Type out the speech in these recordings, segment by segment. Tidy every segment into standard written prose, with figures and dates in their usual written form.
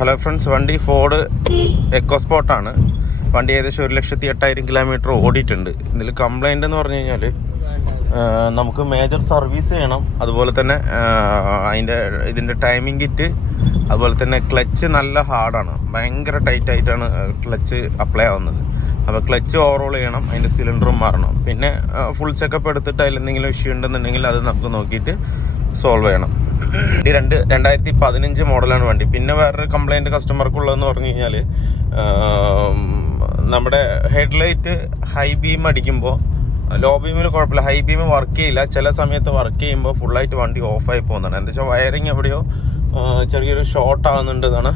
Hello friends, വണ്ടി Ford എക്കോസ്പോർട്ടാണ്. വണ്ടി ഏകദേശം 1,08,000 കിലോമീറ്റർ ഓടിയിട്ടുണ്ട്. ഇതിൽ കംപ്ലൈൻ്റ് എന്ന് പറഞ്ഞു കഴിഞ്ഞാൽ നമുക്ക് മേജർ സർവീസ് ചെയ്യണം. അതുപോലെ തന്നെ ഇതിൻ്റെ ടൈമിംഗ് കിറ്റ്, അതുപോലെ തന്നെ ക്ലച്ച് നല്ല ഹാർഡാണ്, ഭയങ്കര ടൈറ്റായിട്ടാണ് ക്ലച്ച് അപ്ലൈ ആവുന്നത്. അപ്പോൾ ക്ലച്ച് ഓവറോൾ ചെയ്യണം, അതിൻ്റെ സിലിണ്ടറും മാറണം. പിന്നെ ഫുൾ ചെക്കപ്പ് എടുത്തിട്ട് അതിലെന്തെങ്കിലും ഇഷ്യൂ ഉണ്ടെന്നുണ്ടെങ്കിൽ അത് നമുക്ക് നോക്കിയിട്ട് സോൾവ് ചെയ്യണം. 2015 മോഡലാണ് വണ്ടി. പിന്നെ വേറൊരു കംപ്ലൈൻറ്റ് കസ്റ്റമർക്കുള്ളതെന്ന് പറഞ്ഞു കഴിഞ്ഞാൽ നമ്മുടെ ഹെഡ്ലൈറ്റ് ഹൈ ബീം അടിക്കുമ്പോൾ ലോ ബീമിൽ കുഴപ്പമില്ല, ഹൈ ബീം വർക്ക് ചെയ്യില്ല. ചില സമയത്ത് വർക്ക് ചെയ്യുമ്പോൾ ഫുള്ളായിട്ട് വണ്ടി ഓഫായി പോകുന്നതാണ്. എന്താ വെച്ചാൽ വയറിങ് എവിടെയോ ചെറിയൊരു ഷോർട്ട് ആകുന്നുണ്ടെന്നാണ്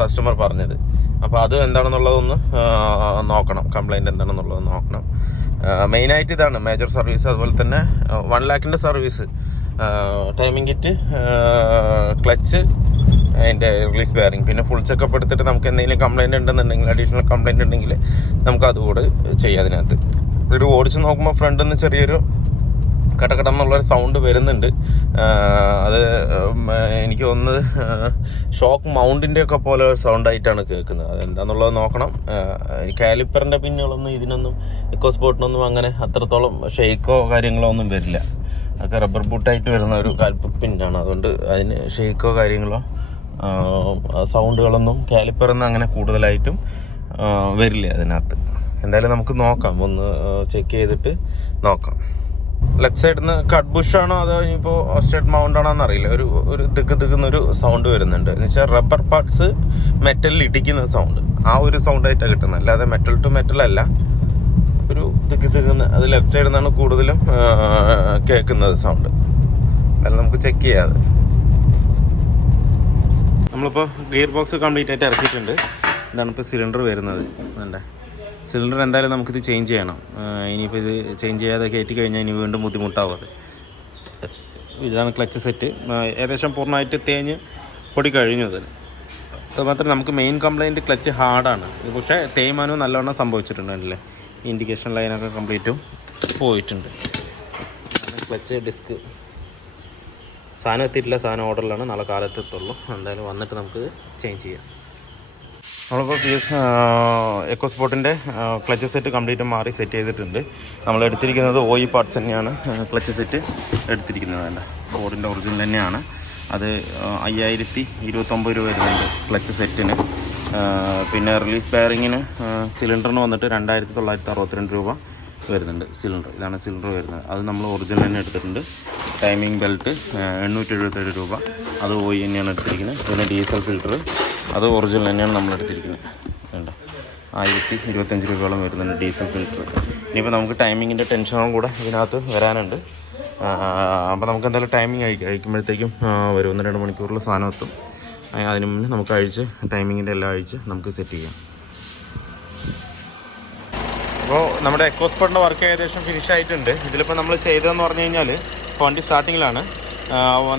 കസ്റ്റമർ പറഞ്ഞത്. അപ്പോൾ അത് എന്താണെന്നുള്ളതൊന്ന് നോക്കണം, കംപ്ലൈൻറ്റ് എന്താണെന്നുള്ളത് നോക്കണം. മെയിനായിട്ട് ഇതാണ് മേജർ സർവീസ്. അതുപോലെ തന്നെ 1 lakhൻ്റെ സർവീസ്, ടൈമിംഗ് കിറ്റ്, ക്ലച്ച്, അതിൻ്റെ റിലീസ് ബെയറിംഗ്. പിന്നെ ഫുൾ ചെക്കപ്പ് എടുത്തിട്ട് നമുക്ക് എന്തെങ്കിലും കംപ്ലൈൻറ്റ് ഉണ്ടെന്നുണ്ടെങ്കിൽ, അഡീഷണൽ കംപ്ലൈൻറ്റ് ഉണ്ടെങ്കിൽ നമുക്ക് അതുകൂടെ ചെയ്യാം. അതിനകത്ത് ഒരു ഓടിച്ച് നോക്കുമ്പോൾ ഫ്രണ്ടിൽ നിന്ന് ചെറിയൊരു കടകടം എന്നുള്ളൊരു സൗണ്ട് വരുന്നുണ്ട്. അത് എനിക്ക് തോന്നുന്നത് ഷോക്ക് മൗണ്ടിൻ്റെ ഒക്കെ പോലെ ഒരു സൗണ്ടായിട്ടാണ് കേൾക്കുന്നത്. അതെന്താണെന്നുള്ളത് നോക്കണം. കാലിപ്പറിൻ്റെ പിന്നുകളൊന്നും ഇതിനൊന്നും എക്കോസ്പോർട്ടിനൊന്നും അങ്ങനെ അത്രത്തോളം ഷെയ്ക്കോ കാര്യങ്ങളോ ഒന്നും വരില്ല. അതൊക്കെ റബ്ബർ ബൂട്ടായിട്ട് വരുന്ന ഒരു പിന്നാണ്. അതുകൊണ്ട് അതിന് ഷെയ്ക്കോ കാര്യങ്ങളോ സൗണ്ടുകളൊന്നും കാലിപ്പറിൽ നിന്ന് അങ്ങനെ കൂടുതലായിട്ടും വരില്ല അതിനകത്ത്. എന്തായാലും നമുക്ക് നോക്കാം, ഒന്ന് ചെക്ക് ചെയ്തിട്ട് നോക്കാം. ലെഫ്റ്റ് സൈഡിൽ നിന്ന് കട്ട് ബുഷാണോ അതോ ഇനിയിപ്പോൾ സ്റ്റഡ് മൗണ്ടാണോ എന്നറിയില്ല. ഒരു തിക്കുന്നൊരു സൗണ്ട് വരുന്നുണ്ട്. എന്ന് വെച്ചാൽ റബ്ബർ പാർട്സ് മെറ്റലിൽ ഇടിക്കുന്ന സൗണ്ട്, ആ ഒരു സൗണ്ടായിട്ടാണ് കിട്ടുന്നത്. അല്ലാതെ മെറ്റൽ ടു മെറ്റൽ അല്ല, ഒരു തിക്കുന്ന. അത് ലെഫ്റ്റ് സൈഡിൽ നിന്നാണ് കൂടുതലും കേൾക്കുന്നത് സൗണ്ട്. അല്ല, നമുക്ക് ചെക്ക് ചെയ്യാതെ. നമ്മളിപ്പോൾ ഗിയർ ബോക്സ് കംപ്ലീറ്റ് ആയിട്ട് ഇറക്കിയിട്ടുണ്ട്. ഇതാണ് ഇപ്പോൾ സിലിണ്ടർ വരുന്നത്. വേണ്ടേ, സിലിണ്ടർ എന്തായാലും നമുക്കിത് ചേഞ്ച് ചെയ്യണം. ഇനിയിപ്പോൾ ഇത് ചേഞ്ച് ചെയ്യാതെ കയറ്റി കഴിഞ്ഞാൽ ഇനി വീണ്ടും ബുദ്ധിമുട്ടാവും. ഇതാണ് ക്ലച്ച് സെറ്റ്. ഏകദേശം പൂർണ്ണമായിട്ട് തേഞ്ഞ് പൊടി കഴിഞ്ഞു. അതുമാത്രം നമുക്ക് മെയിൻ കംപ്ലൈൻറ്റ് ക്ലച്ച് ഹാർഡാണ്. പക്ഷേ തേയ്മാനവും നല്ലവണ്ണം സംഭവിച്ചിട്ടുണ്ടല്ലേ. ഇൻഡിക്കേഷൻ ലൈനൊക്കെ കംപ്ലീറ്റും പോയിട്ടുണ്ട്. ക്ലച്ച് ഡിസ്ക് സാധനം എത്തിയിട്ടില്ല, സാധനം ഓർഡറിലാണ്, നാളെ കാലത്ത് എത്തുള്ളൂ. എന്തായാലും വന്നിട്ട് നമുക്ക് ചേഞ്ച് ചെയ്യാം. നമ്മളിപ്പോൾ എക്കോസ്പോർട്ടിൻ്റെ ക്ലച്ച് സെറ്റ് കംപ്ലീറ്റ് മാറി സെറ്റ് ചെയ്തിട്ടുണ്ട്. നമ്മൾ എടുത്തിരിക്കുന്നത് OE പാർട്സ് തന്നെയാണ് ക്ലച്ച് സെറ്റ് എടുത്തിരിക്കുന്നത്. വേണ്ട, ഫോർഡിൻ്റെ ഒറിജിനൽ തന്നെയാണ്. അത് 5,029 രൂപ വരുന്നുണ്ട് ക്ലച്ച് സെറ്റിന്. പിന്നെ റിലീസ് ബെയറിങ്ങിന് സിലിണ്ടറിന് വന്നിട്ട് 2,962 രൂപ വരുന്നുണ്ട് സിലിണ്ടർ. ഇതാണ് സിലിണ്ടർ വരുന്നത്. അത് നമ്മൾ ഒറിജിനൽ തന്നെ എടുത്തിട്ടുണ്ട്. ടൈമിംഗ് ബെൽറ്റ് 877 രൂപ, അത് OE തന്നെയാണ് എടുത്തിരിക്കുന്നത്. പിന്നെ ഡീസൽ ഫിൽറ്റർ അത് ഒറിജിനൽ തന്നെയാണ് നമ്മൾ എടുത്തിരിക്കുന്നത്. വേണ്ട, 1,025 രൂപയോളം വരുന്നുണ്ട് ഡീസൽ ഫിൽറ്റർ. ഇനിയിപ്പോൾ നമുക്ക് ടൈമിങ്ങിൻ്റെ ടെൻഷനും കൂടെ ഇതിനകത്ത് വരാനുണ്ട്. അപ്പോൾ നമുക്ക് എന്തായാലും ടൈമിങ് അഴിക്കുമ്പോഴത്തേക്കും ഒരു 1-2 മണിക്കൂറിൽ സാധനം എത്തും. അതിന് മുന്നേ നമുക്ക് അഴിച്ച് ടൈമിങ്ങിൻ്റെ എല്ലാം അഴിച്ച് നമുക്ക് സെറ്റ് ചെയ്യാം. അപ്പോൾ നമ്മുടെ എക്കോസ്പോർട്ടിൻ്റെ വർക്ക് ഏകദേശം ഫിനിഷ് ആയിട്ടുണ്ട്. ഇതിലിപ്പോൾ നമ്മൾ ചെയ്തതെന്ന് പറഞ്ഞു കഴിഞ്ഞാൽ, വണ്ടി സ്റ്റാർട്ടിങ്ങിലാണ്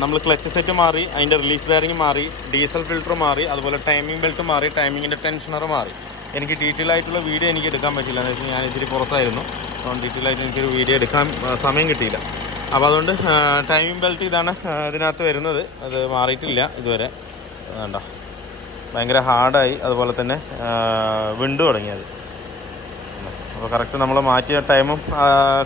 നമ്മൾ ക്ലച്ച് സെറ്റ് മാറി, അതിൻ്റെ റിലീസ് ബെയറിംഗ് മാറി, ഡീസൽ ഫിൽറ്റർ മാറി, അതുപോലെ ടൈമിംഗ് ബെൽറ്റ് മാറി, ടൈമിങ്ങിൻ്റെ ടെൻഷനർ മാറി. എനിക്ക് ഡീറ്റെയിൽ ആയിട്ടുള്ള വീഡിയോ എനിക്ക് എടുക്കാൻ പറ്റില്ല. എന്ന് വെച്ചാൽ ഞാൻ ഇതിൽ പുറത്തായിരുന്നു. അതുകൊണ്ട് ഡീറ്റെയിൽ ആയിട്ട് എനിക്കൊരു വീഡിയോ എടുക്കാൻ സമയം കിട്ടിയില്ല. അപ്പോൾ അതുകൊണ്ട് ടൈമിംഗ് ബെൽറ്റ് ഇതാണ് ഇതിനകത്ത് വരുന്നത്. അത് മാറിയിട്ടില്ല ഇതുവരെ. വേണ്ട, ഭയങ്കര ഹാർഡായി, അതുപോലെ തന്നെ വിണ്ടു തുടങ്ങിയത്. അപ്പോൾ കറക്റ്റ് നമ്മൾ മാറ്റിയ ടൈമും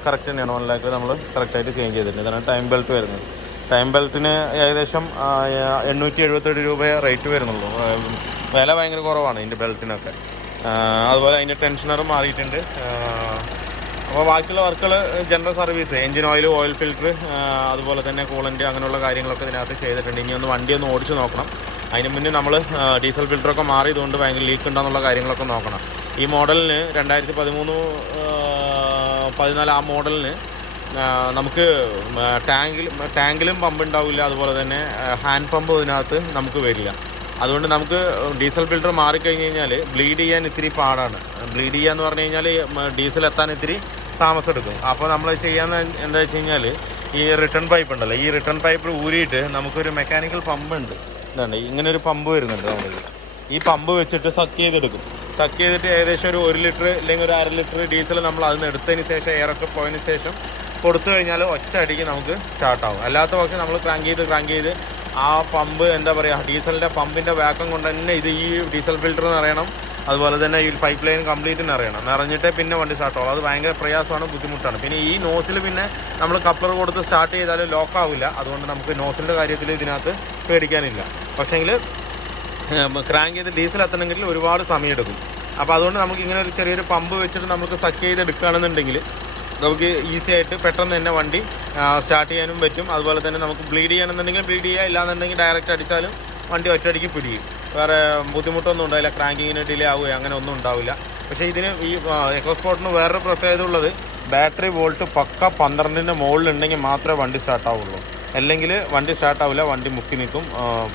കറക്റ്റ് തന്നെയാണ്. 1 lakh നമ്മൾ കറക്റ്റായിട്ട് ചേഞ്ച് ചെയ്തിട്ടുണ്ട്. ഇതാണ് ടൈം ബെൽറ്റ് വരുന്നത്. ടൈം ബെൽറ്റിന് ഏകദേശം 877 രൂപയെ റേറ്റ് വരുന്നുള്ളൂ. വില ഭയങ്കര കുറവാണ് ഇതിൻ്റെ ബെൽറ്റിനൊക്കെ. അതുപോലെ അതിൻ്റെ ടെൻഷനറും മാറിയിട്ടുണ്ട്. അപ്പോൾ ബാക്കിയുള്ള വർക്കുകൾ general service, engine oil filter, അതുപോലെ തന്നെ കൂളൻ്റ്, അങ്ങനെയുള്ള കാര്യങ്ങളൊക്കെ ഇതിനകത്ത് ചെയ്തിട്ടുണ്ട്. ഇനി ഒന്ന് ഓടിച്ച് നോക്കണം. അതിന് മുന്നേ നമ്മൾ ഡീസൽ ഫിൽറ്ററൊക്കെ മാറിയതുകൊണ്ട് ഭയങ്കര ലീക്ക് ഉണ്ടെന്നുള്ള കാര്യങ്ങളൊക്കെ നോക്കണം. ഈ മോഡലിന് 2013-14 ആ മോഡലിന് നമുക്ക് ടാങ്കിലും പമ്പ് ഉണ്ടാവില്ല. അതുപോലെ തന്നെ ഹാൻഡ് പമ്പ് ഇതിനകത്ത് നമുക്ക് വരില്ല. അതുകൊണ്ട് നമുക്ക് ഡീസൽ ഫിൽറ്റർ മാറിക്കഴിഞ്ഞ് കഴിഞ്ഞാൽ ബ്ലീഡ് ചെയ്യാൻ ഇത്തിരി പാടാണ്. ബ്ലീഡ് ചെയ്യാന്ന് പറഞ്ഞു കഴിഞ്ഞാൽ ഡീസൽ എത്താൻ ഇത്തിരി താമസം എടുക്കും. അപ്പോൾ നമ്മൾ ചെയ്യാന്ന് എന്താ വെച്ച് കഴിഞ്ഞാൽ, ഈ റിട്ടേൺ പൈപ്പ് ഉണ്ടല്ലോ, ഈ റിട്ടേൺ പൈപ്പ് ഊരിയിട്ട് നമുക്കൊരു മെക്കാനിക്കൽ പമ്പ് ഉണ്ട്. ഇതുണ്ട്, ഇങ്ങനൊരു പമ്പ് വരുന്നുണ്ട്. നമ്മൾ ഈ പമ്പ് വെച്ചിട്ട് സക്ക് ചെയ്തിട്ട് ഏകദേശം ഒരു 1 ലിറ്റർ അല്ലെങ്കിൽ ഒരു 1/2 ലിറ്റർ ഡീസൽ നമ്മൾ അതിന് എടുത്തതിന് ശേഷം, എയറൊക്കെ പോയതിന് ശേഷം കൊടുത്തു കഴിഞ്ഞാൽ ഒറ്റ അടിക്ക് നമുക്ക് സ്റ്റാർട്ടാവും. അല്ലാത്ത പക്ഷം നമ്മൾ ക്രാങ്ക് ചെയ്ത് ആ പമ്പ് എന്താ പറയുക, ഡീസലിൻ്റെ പമ്പിൻ്റെ വാക്കം കൊണ്ട് തന്നെ ഇത് ഈ ഡീസൽ ഫിൽറ്റർ നിറയണം, അതുപോലെ തന്നെ ഈ പൈപ്പ് ലൈൻ കംപ്ലീറ്റ് നിറഞ്ഞിട്ടേ പിന്നെ വണ്ടി സ്റ്റാർട്ടാവുള്ളൂ. അത് ഭയങ്കര പ്രയാസമാണ്, ബുദ്ധിമുട്ടാണ്. പിന്നെ ഈ നോസിൽ പിന്നെ നമ്മൾ കപ്ലർ കൊടുത്ത് സ്റ്റാർട്ട് ചെയ്താൽ ലോക്കാവില്ല. അതുകൊണ്ട് നമുക്ക് നോസിൻ്റെ കാര്യത്തിൽ ഇതിനകത്ത് പേടിക്കാനില്ല. പക്ഷേങ്കിൽ ക്രാങ്ക് ചെയ്ത് ഡീസൽ എത്തണമെങ്കിൽ ഒരുപാട് സമയമെടുക്കും. അപ്പോൾ അതുകൊണ്ട് നമുക്ക് ഇങ്ങനെ ഒരു ചെറിയൊരു പമ്പ് വെച്ചിട്ട് നമുക്ക് സക്ക് ചെയ്തെടുക്കുകയാണെന്നുണ്ടെങ്കിൽ നമുക്ക് ഈസി ആയിട്ട് പെട്ടെന്ന് തന്നെ വണ്ടി സ്റ്റാർട്ട് ചെയ്യാനും പറ്റും. അതുപോലെ തന്നെ നമുക്ക് ബ്ലീഡ് ചെയ്യണമെന്നുണ്ടെങ്കിൽ ബ്ലീഡ് ചെയ്യുക, ഇല്ലാന്നുണ്ടെങ്കിൽ ഡയറക്റ്റ് അടിച്ചാലും വണ്ടി ഒറ്റയടിക്ക് പിടിയും. വേറെ ബുദ്ധിമുട്ടൊന്നും ഉണ്ടാവില്ല, ക്രാങ്കിങ്ങിന് ഡിലേ ആവുകയോ അങ്ങനെ ഒന്നും ഉണ്ടാവില്ല. പക്ഷേ ഇതിന് ഈ എക്കോസ്പോർട്ടിന് വേറൊരു പ്രത്യേകത ഉള്ളത്, ബാറ്ററി വോൾട്ട് പക്ക 12ൻ്റെ മുകളിലുണ്ടെങ്കിൽ മാത്രമേ വണ്ടി സ്റ്റാർട്ടാവുള്ളൂ. അല്ലെങ്കിൽ വണ്ടി സ്റ്റാർട്ടാവില്ല, വണ്ടി മുക്കി നിൽക്കും.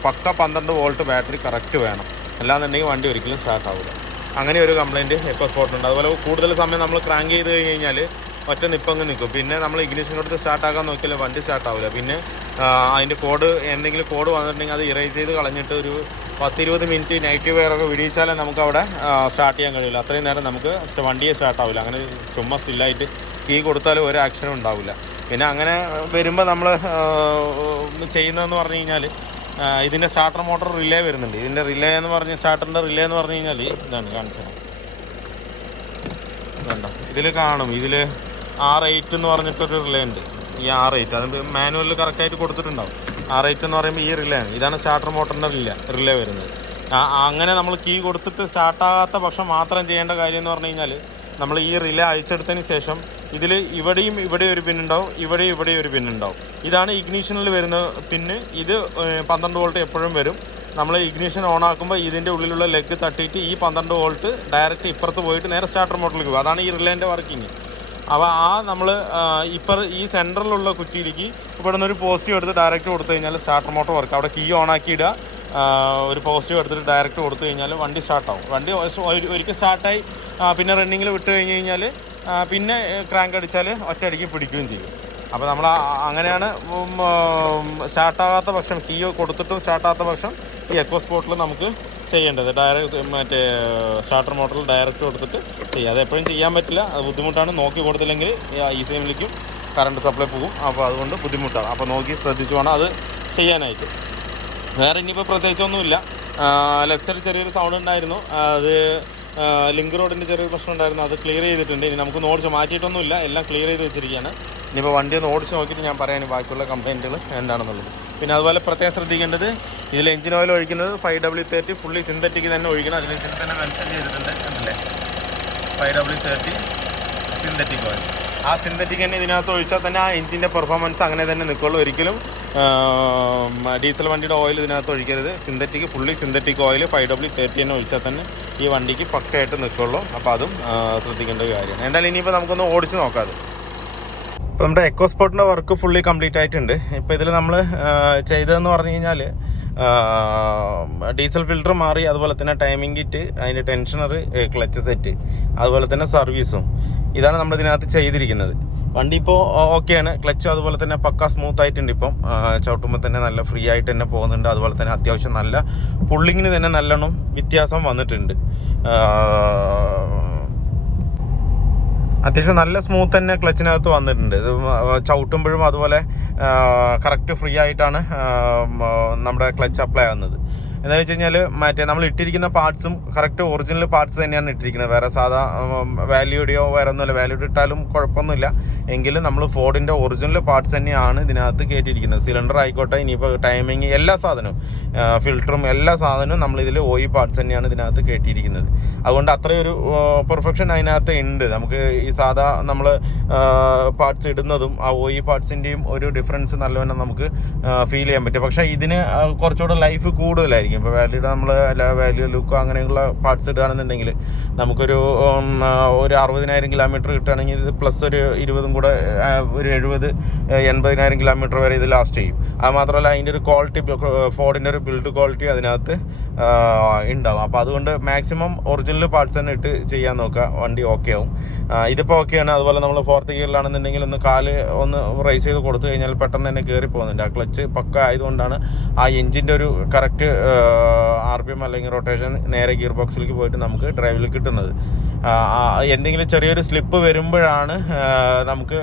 പക്ക 12 വോൾട്ട് ബാറ്ററി കറക്റ്റ് വേണം, അല്ലാന്നുണ്ടെങ്കിൽ വണ്ടി ഒരിക്കലും സ്റ്റാർട്ടാവില്ല. അങ്ങനെ ഒരു കംപ്ലയിൻറ്റ് എക്കോസ്പോർട്ടുണ്ട്. അതുപോലെ കൂടുതൽ സമയം നമ്മൾ ക്രാങ്ക് ചെയ്ത് കഴിഞ്ഞാൽ ഒറ്റ നിപ്പങ്ങ് നിൽക്കും. പിന്നെ നമ്മൾ ഇഗ്നിഷൻ കൊടുത്ത് സ്റ്റാർട്ടാക്കാൻ നോക്കിയാൽ വണ്ടി സ്റ്റാർട്ടാവില്ല. പിന്നെ അതിൻ്റെ കോഡ് എന്തെങ്കിലും കോഡ് വന്നിട്ടുണ്ടെങ്കിൽ അത് ഇറേസ് ചെയ്ത് കളഞ്ഞിട്ട് ഒരു 10-20 മിനിറ്റ് നൈറ്റ് വെയറൊക്കെ വിടിയിച്ചാലേ നമുക്ക് അവിടെ സ്റ്റാർട്ട് ചെയ്യാൻ കഴിയില്ല. അത്രയും നേരം നമുക്ക് വണ്ടിയെ സ്റ്റാർട്ടാവില്ല. അങ്ങനെ ചുമ്മാ സ്റ്റില്ലായിട്ട് കീ കൊടുത്താലും ഒരു ആക്ഷനും ഉണ്ടാവില്ല. പിന്നെ അങ്ങനെ വരുമ്പോൾ നമ്മൾ ചെയ്യുന്നതെന്ന് പറഞ്ഞു കഴിഞ്ഞാൽ ഇതിൻ്റെ സ്റ്റാർട്ടർ മോട്ടർ റിലേ വരുന്നുണ്ട്. ഇതിൻ്റെ റിലേ എന്ന് പറഞ്ഞ് സ്റ്റാർട്ടറിൻ്റെ റിലേ എന്ന് പറഞ്ഞു കഴിഞ്ഞാൽ ഇതാണ് കാണിച്ചത്, വേണ്ട ഇതിൽ കാണും. ഇതിൽ R8 എന്ന് പറഞ്ഞിട്ടൊരു റിലേ ഉണ്ട്. ഈ R8 അത് മാനുവലിൽ കറക്റ്റായിട്ട് കൊടുത്തിട്ടുണ്ടാവും. R8 എന്ന് പറയുമ്പോൾ ഈ റിലേ ആണ്. ഇതാണ് സ്റ്റാർട്ടർ മോട്ടറിൻ്റെ റിലേ വരുന്നത്. അങ്ങനെ നമ്മൾ കീ കൊടുത്തിട്ട് സ്റ്റാർട്ടാകാത്ത പക്ഷം മാത്രം ചെയ്യേണ്ട കാര്യം എന്ന് പറഞ്ഞു കഴിഞ്ഞാൽ, നമ്മൾ ഈ റിലേ അഴിച്ചെടുത്തതിന് ശേഷം ഇതിൽ ഇവിടെ ഒരു പിന്നുണ്ടാവും, ഇവിടെ ഒരു പിന്നുണ്ടാവും. ഇതാണ് ഇഗ്നീഷനിൽ വരുന്ന പിന്ന്. ഇത് 12 വോൾട്ട് എപ്പോഴും വരും. നമ്മൾ ഇഗ്നീഷൻ ഓൺ ആക്കുമ്പോൾ ഇതിൻ്റെ ഉള്ളിലുള്ള ലെഗ് തട്ടിയിട്ട് ഈ 12 വോൾട്ട് ഡയറക്റ്റ് ഇപ്പുറത്ത് പോയിട്ട് നേരെ സ്റ്റാർട്ടർ മോട്ടറിലേക്ക് പോകും. അതാണ് ഈ റിലേൻ്റെ വർക്കിങ്. അപ്പോൾ നമ്മൾ ഈ സെൻറ്ററിലുള്ള കുറ്റിയിലേക്ക് ഇവിടെ നിന്നൊരു പോസിറ്റീവ് എടുത്ത് ഡയറക്റ്റ് കൊടുത്തു കഴിഞ്ഞാൽ സ്റ്റാർട്ടർ മോട്ടർ വർക്ക്. അവിടെ കീ ഓൺ ആക്കി ഇടുക, ഒരു പോസിറ്റീവ് എടുത്തിട്ട് ഡയറക്റ്റ് കൊടുത്തു കഴിഞ്ഞാൽ വണ്ടി സ്റ്റാർട്ടാവും. വണ്ടി ഒരിക്കൽ സ്റ്റാർട്ടായി പിന്നെ റണ്ണിങ്ങിൽ വിട്ട് കഴിഞ്ഞാൽ പിന്നെ ക്രാങ്ക് അടിച്ചാൽ ഒറ്റയടിക്ക് പിടിക്കുകയും ചെയ്യും. അപ്പോൾ നമ്മൾ അങ്ങനെയാണ് സ്റ്റാർട്ടാകാത്ത പക്ഷം, കീ കൊടുത്തിട്ടും സ്റ്റാർട്ടാകാത്ത പക്ഷം ഈ എക്കോസ്പോർട്ടിൽ നമുക്ക് ചെയ്യേണ്ടത്. ഡയറക്റ്റ് സ്റ്റാർട്ടർ മോട്ടറിൽ ഡയറക്റ്റ് കൊടുത്തിട്ട് ചെയ്യുക. അത് എപ്പോഴും ചെയ്യാൻ പറ്റില്ല, അത് ബുദ്ധിമുട്ടാണ്. നോക്കി കൊടുത്തില്ലെങ്കിൽ ECMലേക്കും കറണ്ട് സപ്ലൈ പോകും. അപ്പോൾ അതുകൊണ്ട് ബുദ്ധിമുട്ടാണ്. അപ്പോൾ നോക്കി ശ്രദ്ധിച്ചു വേണം അത് ചെയ്യാനായിട്ട്. വേറെ ഇനിയിപ്പോൾ പ്രത്യേകിച്ചൊന്നുമില്ല. ലെഫ്റ്റ് സൈഡിൽ ചെറിയൊരു സൗണ്ട് ഉണ്ടായിരുന്നു, അത് ലിങ്ക് റോഡിൻ്റെ ചെറിയൊരു പ്രശ്നം ഉണ്ടായിരുന്നു, അത് ക്ലിയർ ചെയ്തിട്ടുണ്ട്. ഇനി നമുക്ക് ഓടിച്ച് മാറ്റിയിട്ടൊന്നുമില്ല, എല്ലാം ക്ലിയർ ചെയ്ത് വെച്ചിരിക്കുകയാണ്. ഇനിയിപ്പോൾ വണ്ടി ഒന്ന് ഓടിച്ച് നോക്കിയിട്ട് ഞാൻ പറയാൻ ബാക്കിയുള്ള കംപ്ലയിൻറ്റുകൾ എന്താണെന്നുള്ളത്. പിന്നെ അതുപോലെ പ്രത്യേകം ശ്രദ്ധിക്കേണ്ടത്, ഇതിൽ എഞ്ചിൻ ഓയിൽ ഒഴിക്കുന്നത് 5W30 ഫുള്ളി സിന്തറ്റിക് തന്നെ ഒഴിക്കണം. അതിൽ ഇതിൽ തന്നെ മെൻഷൻ ചെയ്തിട്ടുണ്ട് അല്ലേ, 5W30 സിന്തറ്റിക് ഓയിൽ. ആ സിന്തറ്റിക് തന്നെ ഇതിനകത്ത് ഒഴിച്ചാൽ തന്നെ ആ എഞ്ചിൻ്റെ പെർഫോമൻസ് അങ്ങനെ തന്നെ നിൽക്കുള്ളൂ. ഒരിക്കലും ഡീസൽ വണ്ടിയുടെ ഓയിൽ ഇതിനകത്ത് ഒഴിക്കരുത്. ഫുള്ളി സിന്തറ്റിക് ഓയിൽ 5W30 തന്നെ ഒഴിച്ചാൽ തന്നെ ഈ വണ്ടിക്ക് പക്കയായിട്ട് നിൽക്കുള്ളൂ. അപ്പോൾ അതും ശ്രദ്ധിക്കേണ്ട ഒരു കാര്യമാണ്. എന്തായാലും ഇനിയിപ്പോൾ നമുക്കൊന്ന് ഓടിച്ച് നോക്കാം. ഇപ്പോൾ നമ്മുടെ എക്കോസ്പോർട്ടിൻ്റെ വർക്ക് ഫുള്ളി കംപ്ലീറ്റ് ആയിട്ടുണ്ട്. ഇപ്പോൾ ഇതിൽ നമ്മൾ ചെയ്തതെന്ന് പറഞ്ഞു കഴിഞ്ഞാൽ ഡീസൽ ഫിൽറ്റർ മാറി, അതുപോലെ തന്നെ ടൈമിംഗ് കിറ്റ്, അതിൻ്റെ ടെൻഷനർ, ക്ലച്ച് സെറ്റ്, അതുപോലെ തന്നെ സർവീസും, ഇതാണ് നമ്മൾ ഇതിനകത്ത് ചെയ്തിരിക്കുന്നത്. വണ്ടി ഇപ്പോൾ ഓക്കെയാണ്. ക്ലച്ചും അതുപോലെ തന്നെ പക്ക സ്മൂത്ത് ആയിട്ടുണ്ട്. ഇപ്പം ചവിട്ടുമ്പോൾ തന്നെ നല്ല ഫ്രീ ആയിട്ട് തന്നെ പോകുന്നുണ്ട്. അതുപോലെ തന്നെ അത്യാവശ്യം നല്ല പുള്ളിങ്ങിന് തന്നെ നല്ലോണം വ്യത്യാസം വന്നിട്ടുണ്ട്. അത്യാവശ്യം നല്ല സ്മൂത്ത് തന്നെ ക്ലച്ചിനകത്ത് വന്നിട്ടുണ്ട്. ഇത് ചവിട്ടുമ്പോഴും അതുപോലെ കറക്റ്റ് ഫ്രീ ആയിട്ടാണ് നമ്മുടെ ക്ലച്ച് അപ്ലൈ ആകുന്നത്. എന്താ വെച്ച് കഴിഞ്ഞാൽ നമ്മൾ ഇട്ടിരിക്കുന്ന പാർട്സും കറക്റ്റ് ഒറിജിനൽ പാർട്സ് തന്നെയാണ് ഇട്ടിരിക്കുന്നത്. വേറെ സാധാ വാല്യൂഡിയോ വേറെ ഒന്നുമില്ല. വാല്യൂഡ് ഇട്ടാലും കുഴപ്പമൊന്നുമില്ല, എങ്കിലും നമ്മൾ ഫോർഡിൻ്റെ ഒറിജിനൽ പാർട്സ് തന്നെയാണ് ഇതിനകത്ത് കയറ്റിയിരിക്കുന്നത്. സിലിണ്ടർ ആയിക്കോട്ടെ, ഇനിയിപ്പോൾ ടൈമിങ്, എല്ലാ സാധനവും, ഫിൽറ്ററും എല്ലാ സാധനവും നമ്മളിതിൽ OE പാർട്സ് തന്നെയാണ് ഇതിനകത്ത് കയറ്റിയിരിക്കുന്നത്. അതുകൊണ്ട് അത്രയൊരു പെർഫെക്ഷൻ അതിനകത്ത് ഉണ്ട്. നമുക്ക് ഈ സാധാ നമ്മൾ പാർട്സ് ഇടുന്നതും ആ OE പാർട്സിൻ്റെയും ഒരു ഡിഫറൻസ് നല്ലവണ്ണം നമുക്ക് ഫീൽ ചെയ്യാൻ പറ്റും. പക്ഷേ ഇതിന് കുറച്ചുകൂടെ ലൈഫ് കൂടുതലായിരിക്കും. ഇപ്പോൾ വാല്യൂഡ് നമ്മൾ വാല്യൂ ലുക്കോ അങ്ങനെയുള്ള പാർട്സ് ഇടുകയാണെന്നുണ്ടെങ്കിൽ നമുക്കൊരു 60,000 കിലോമീറ്റർ കിട്ടുകയാണെങ്കിൽ ഇത് പ്ലസ് ഒരു 20 കൂടെ ഒരു 70,000-80,000 കിലോമീറ്റർ വരെ ഇത് ലാസ്റ്റ് ചെയ്യും. അത് മാത്രമല്ല അതിൻ്റെ ഒരു ക്വാളിറ്റി, ഫോർഡിൻ്റെ ഒരു ബിൽഡ് ക്വാളിറ്റി അതിനകത്ത് ഉണ്ടാവും. അപ്പോൾ അതുകൊണ്ട് മാക്സിമം ഒറിജിനൽ പാർട്സ് തന്നെ ഇട്ട് ചെയ്യാൻ നോക്കുക, വണ്ടി ഓക്കെ ആവും. ഇതിപ്പോൾ ഓക്കെയാണ്. അതുപോലെ നമ്മൾ 4th ഗിയറിലാണെന്നുണ്ടെങ്കിൽ ഒന്ന് കാല് ഒന്ന് റൈസ് ചെയ്ത് കൊടുത്തു കഴിഞ്ഞാൽ പെട്ടെന്ന് തന്നെ കയറി പോകുന്നുണ്ട്. ആ ക്ലച്ച് പക്ക ആയതുകൊണ്ടാണ് ആ എഞ്ചിൻ്റെ ഒരു കറക്റ്റ് RPM അല്ലെങ്കിൽ റൊട്ടേഷൻ നേരെ ഗിയർ ബോക്സിലേക്ക് പോയിട്ട് നമുക്ക് ഡ്രൈവിൽ കിട്ടുന്നത്. എന്തെങ്കിലും ചെറിയൊരു സ്ലിപ്പ് വരുമ്പോഴാണ് നമുക്ക്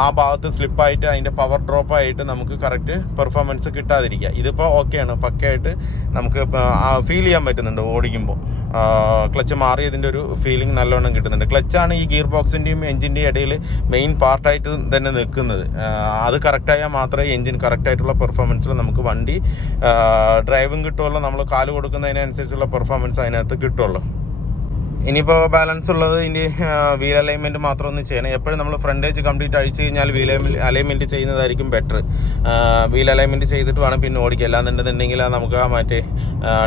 ആ ഭാഗത്ത് സ്ലിപ്പായിട്ട് അതിൻ്റെ പവർ ഡ്രോപ്പായിട്ട് നമുക്ക് കറക്റ്റ് പെർഫോമൻസ് കിട്ടാതിരിക്കുക. ഇതിപ്പോൾ ഓക്കെയാണ്, പക്കയായിട്ട് നമുക്ക് ഫീൽ ചെയ്യാൻ പറ്റുന്നുണ്ട് ഓടിക്കുമ്പോൾ. ക്ലച്ച് മാറിയതിൻ്റെ ഒരു ഫീലിംഗ് നല്ലോണം കിട്ടുന്നുണ്ട്. ക്ലച്ചാണ് ഈ ഗിയർ ബോക്സിൻ്റെയും എഞ്ചിൻ്റെയും ഇടയിൽ മെയിൻ പാർട്ടായിട്ട് തന്നെ നിൽക്കുന്നത്. അത് കറക്റ്റായാൽ മാത്രമേ എഞ്ചിൻ കറക്റ്റായിട്ടുള്ള പെർഫോമൻസിൽ നമുക്ക് വണ്ടി ഡ്രൈവിംഗ് കിട്ടുള്ളൂ. നമ്മൾ കാല് കൊടുക്കുന്നതിനനുസരിച്ചുള്ള പെർഫോമൻസ് അതിനകത്ത് കിട്ടുള്ളൂ. ഇനിയിപ്പോൾ ബാലൻസ് ഉള്ളത് ഇനി വീൽ അലൈൻമെൻറ്റ് മാത്രം ഒന്ന് ചെയ്യണം. എപ്പോഴും നമ്മൾ ഫ്രണ്ടേജ് കംപ്ലീറ്റ് അഴിച്ച് കഴിഞ്ഞാൽ വീൽ അലൈൻമെൻറ്റ് ചെയ്യുന്നതായിരിക്കും ബെറ്റർ. വീൽ അലൈൻമെൻറ്റ് ചെയ്തിട്ട് വേണം പിന്നെ ഓടിക്കുക. അല്ലാന്നുണ്ടെന്നുണ്ടെങ്കിൽ നമുക്ക് ആ മറ്റേ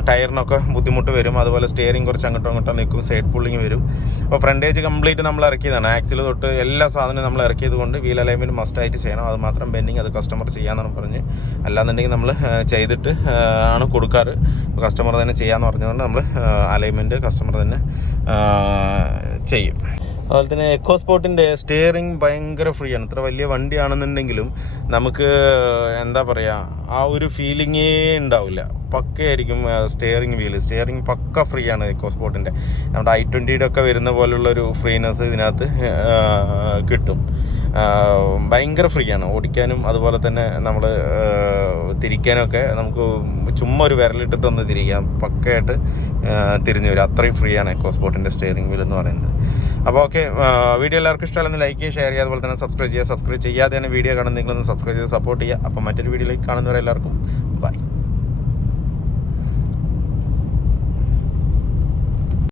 ടയറിനൊക്കെ ബുദ്ധിമുട്ട് വരും. അതുപോലെ സ്റ്റിയറിംഗ് കുറച്ച് അങ്ങോട്ടും ഇങ്ങോട്ടും നിൽക്കും, സൈഡ് പുള്ളിങ് വരും. അപ്പോൾ ഫ്രണ്ടേജ് കംപ്ലീറ്റ് നമ്മൾ ഇറക്കിയതാണ്. ആക്സിൽ തൊട്ട് എല്ലാ സാധനവും നമ്മൾ ഇറക്കിയത് കൊണ്ട് വീൽ അലൈൻമെൻറ്റ് മസ്റ്റായിട്ട് ചെയ്യണം. അത് മാത്രം പെൻഡിങ്, അത് കസ്റ്റമർ ചെയ്യാമെന്നാണ് പറഞ്ഞ്. അല്ലാന്നുണ്ടെങ്കിൽ നമ്മൾ ചെയ്തിട്ട് ആണ് കൊടുക്കാറ്. കസ്റ്റമർ തന്നെ ചെയ്യാമെന്ന് പറഞ്ഞതുകൊണ്ട് നമ്മൾ അലൈൻമെൻറ്റ് കസ്റ്റമർ തന്നെ ചെയ്യും. അതുപോലെ തന്നെ എക്കോസ്പോർട്ടിൻ്റെ സ്റ്റിയറിംഗ് ഭയങ്കര ഫ്രീ ആണ്. ഇത്ര വലിയ വണ്ടിയാണെന്നുണ്ടെങ്കിലും നമുക്ക് എന്താ പറയുക, ആ ഒരു ഫീലിങ്ങേ ഉണ്ടാവില്ല. പക്കയായിരിക്കും സ്റ്റിയറിംഗ് പക്ക ഫ്രീ ആണ് എക്കോസ്പോർട്ടിൻ്റെ. നമ്മുടെ i20 ഒക്കെ വരുന്ന പോലുള്ളൊരു ഫ്രീനെസ് ഇതിനകത്ത് കിട്ടും. ഭയങ്കര ഫ്രീ ആണ് ഓടിക്കാനും. അതുപോലെ തന്നെ നമ്മൾ തിരിക്കാനൊക്കെ നമുക്ക് ചുമ്മാ ഒരു വിരലിട്ടിട്ടൊന്ന് തിരിക്കാം, പക്കയായിട്ട് തിരിഞ്ഞു വരും. അത്രയും ഫ്രീ ആണ് എക്കോസ്പോർട്ടിൻ്റെ സ്റ്റിയറിംഗ് വീൽ എന്ന് പറയുന്നത്. അപ്പോൾ ഓക്കെ, വീഡിയോ എല്ലാവർക്കും ഇഷ്ടമല്ലെന്ന് ലൈക്ക് ചെയ്യുക, ഷെയർ ചെയ്യുക, അതുപോലെ തന്നെ സബ്സ്ക്രൈബ് ചെയ്യാതെയാണ് വീഡിയോ കാണുന്നത്. നിങ്ങളൊന്ന് സബ്സ്ക്രൈബ് ചെയ്ത് സപ്പോർട്ട് ചെയ്യുക. അപ്പോൾ മറ്റൊരു വീഡിയോയിലേക്ക് കാണുന്നവരെ എല്ലാവർക്കും